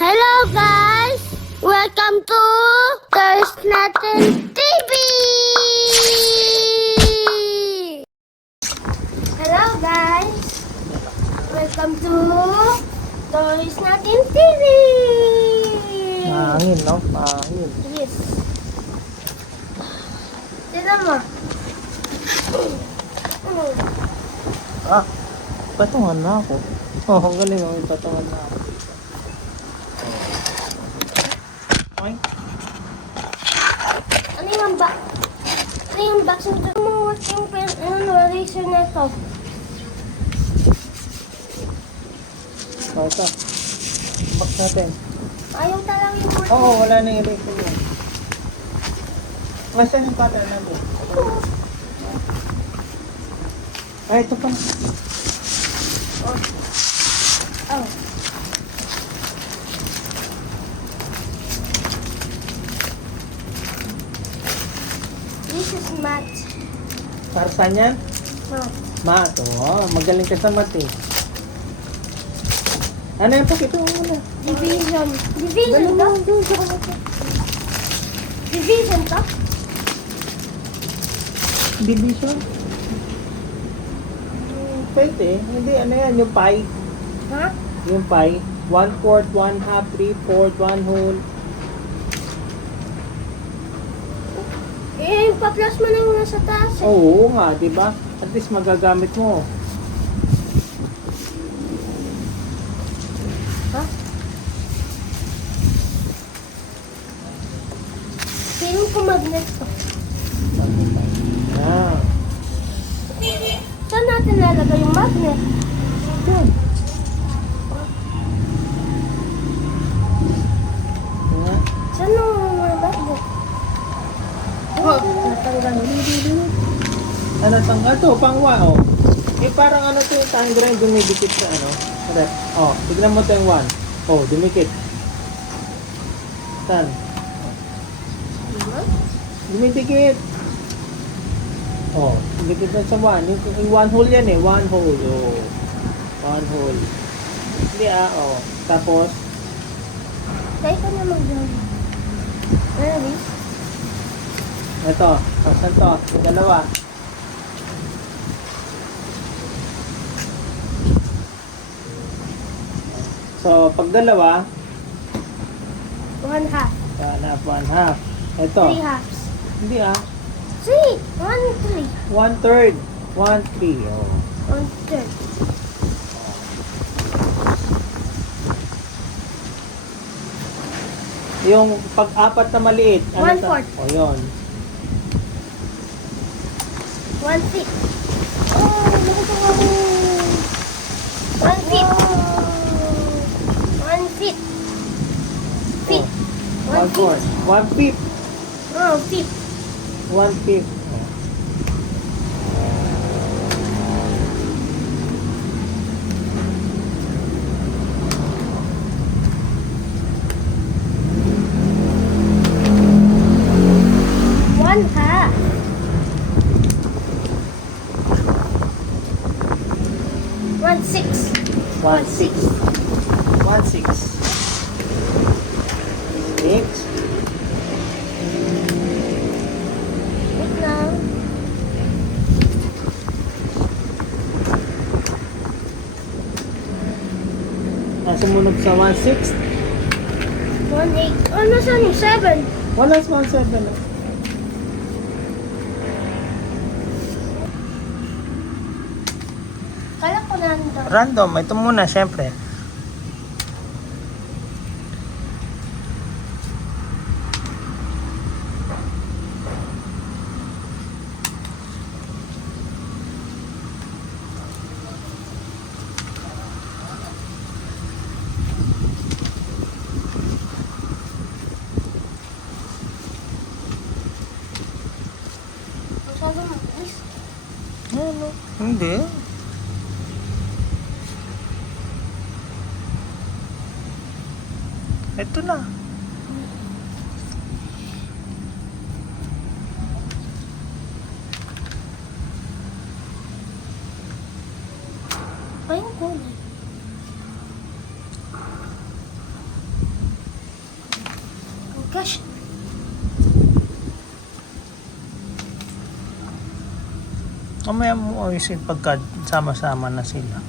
Hello guys! Welcome to Toys Natin TV! Hello guys! Welcome to Toys Natin TV! Mahangin, no? Mahangin. Yes. Tignan mo. Ah, patungan na ako. Oh, ang galing oh, patungan na ako. Okay. Ano yung box? Ano yung box? Ano yung pen? Ano eraser na ito? So, ito. Box natin. Ayaw talaga yung box. Oo, wala na yung eraser yan. Masan yung pattern natin? Ay, ito pa. Oh. This is math. Para saan yan? Math. Math. Oh, magaling ka sa math eh. Ano yung pakita mo muna? Division. Division to? Division to? Division? Pwede. Hindi, ano yan? Yung pi. Ha? Yung pi. 1/4, 1/2, 3/4, 1 whole. Eh, pa-plus mo na yung nasa taas eh. Oo nga, di ba? At least magagamit mo. Ha? Feeling ko magnet to. Ah. Saan natin lalagay yung magnet? Yan. Nga. Saan yung magnet? Oh, natanggal. Ano tanggal to? Pangwa, oh. Eh, parang ano to yung tangram dumidikit sa ano. Rep. Oh, tignan mo to yung 1. Oh, dumikit. Saan? Dumidikit. Oh, dumikit na sa 1. Yung 1 hole yan eh. 1 hole. Oh. 1 hole. Hindi oh. Tapos, Kaya ka na mag-gawin. Ready? ito. Oh, saan to? Yung dalawa. So, pag dalawa, 1/2. 1/2. Ito. 3 halves. Hindi 3. 1/3. 1/3. 1/3. Oh. 1/3. Yung pag-apat na maliit. Ano 1/4. O, yun. 1/5. Oh, nakatawa ko. 1/5. 1/5. Fifth. 1/4. 1/5. Oh, 5th. 1/5. One half. 1/6. 1/6. 1/6. 6. Wait lang. Sumunod sa 1/6. 1/8. Oh, nasaan yung 7? Wala sa 1/7. Kala ko nandun. Random. Ito muna, syempre. Masyado mabilis. Ano? Hindi. Ito na. Pa yung kulay. Mamaya mo ayusin pagka sama-sama na sila.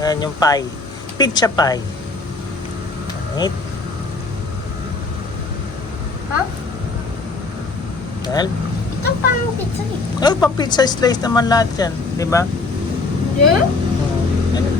Yan yung pie. Pizza pie. Right? Ha? Well, Ito parang pizza eh. oh, pang pizza slice naman lahat yan. Di ba? Hindi? Ano?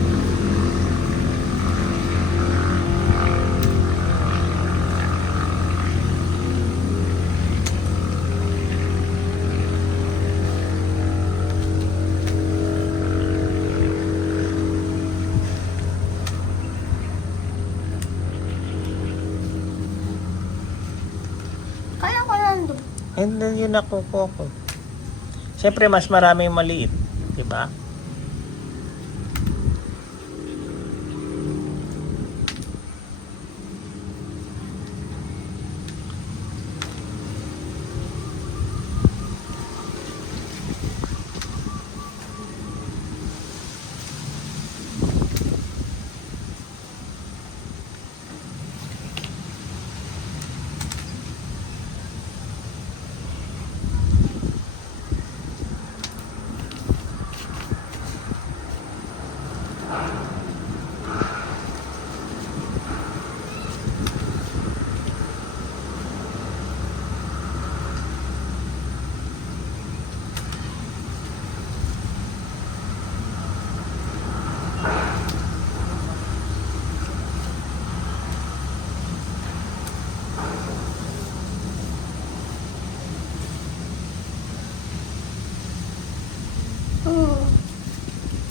Kala ko nandun. And then yun nakukuha ko. Siyempre, mas maraming maliit. Di ba?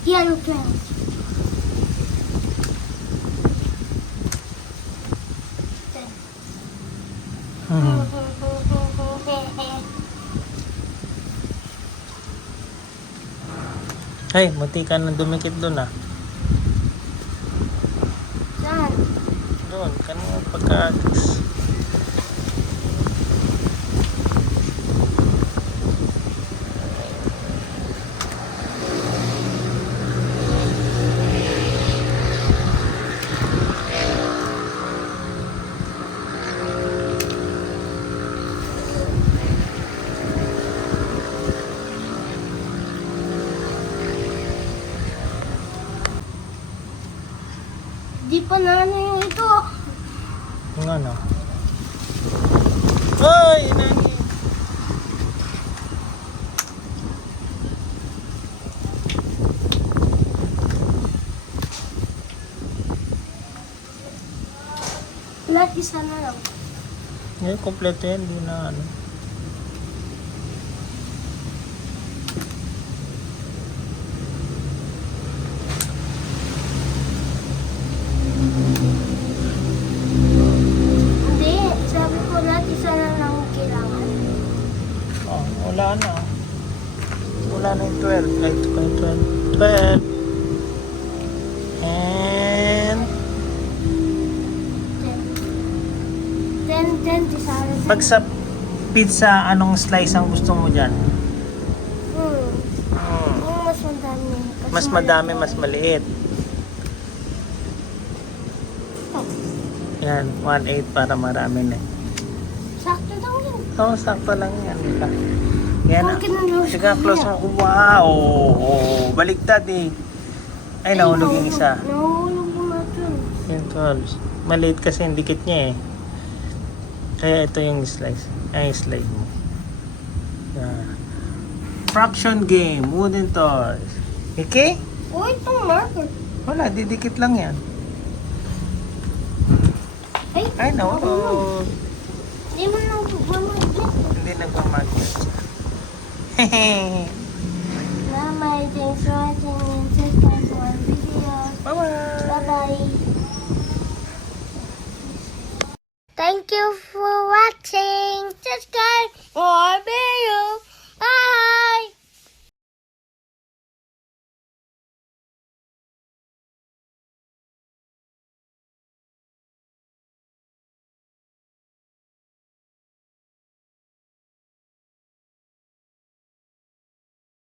Yellow plant. Hmm. Ay, munti ka na dumikit doon ah. Saan? Doon, kanina pagka-alis. Di pa na ano yung ito. Yung ano? Ay, nani. Lahat isa na lang. Yan, kompleto yan. Di na ano. Hindi, sabi ko lahat isa na lang ang kailangan. Oh, wala na. Wala na yung 12. Ay, ito pa yung 12. 12. And 10, isa na lang. pag sa pizza, anong slice ang gusto mo dyan? Yung mas madami. Kasi Mas madami, malaki. mas maliit. Yan, 1/8 para marami na. Sakto daw yun. Oo, sakto lang yan. Diba? Yan. Bakit nalose Sige, ko close niya? mo. Wow! Baliktad eh. Ay, nahulog yung isa. Nahulog yung natin. Yung 12. Maliit kasi yung dikit niya eh. Kaya ito yung slice. Ay, slide mo. Yan. Fraction game. Wooden toys. Okay? Oh, itong marker. Wala, didikit lang yan. Ay, nahulog. Hindi mo na bumagyan. Hindi nagmamagnet siya. Hehe. Mama, thanks for watching and subscribe to our videos. Bye-bye. Bye-bye. Thank you for watching. Subscribe.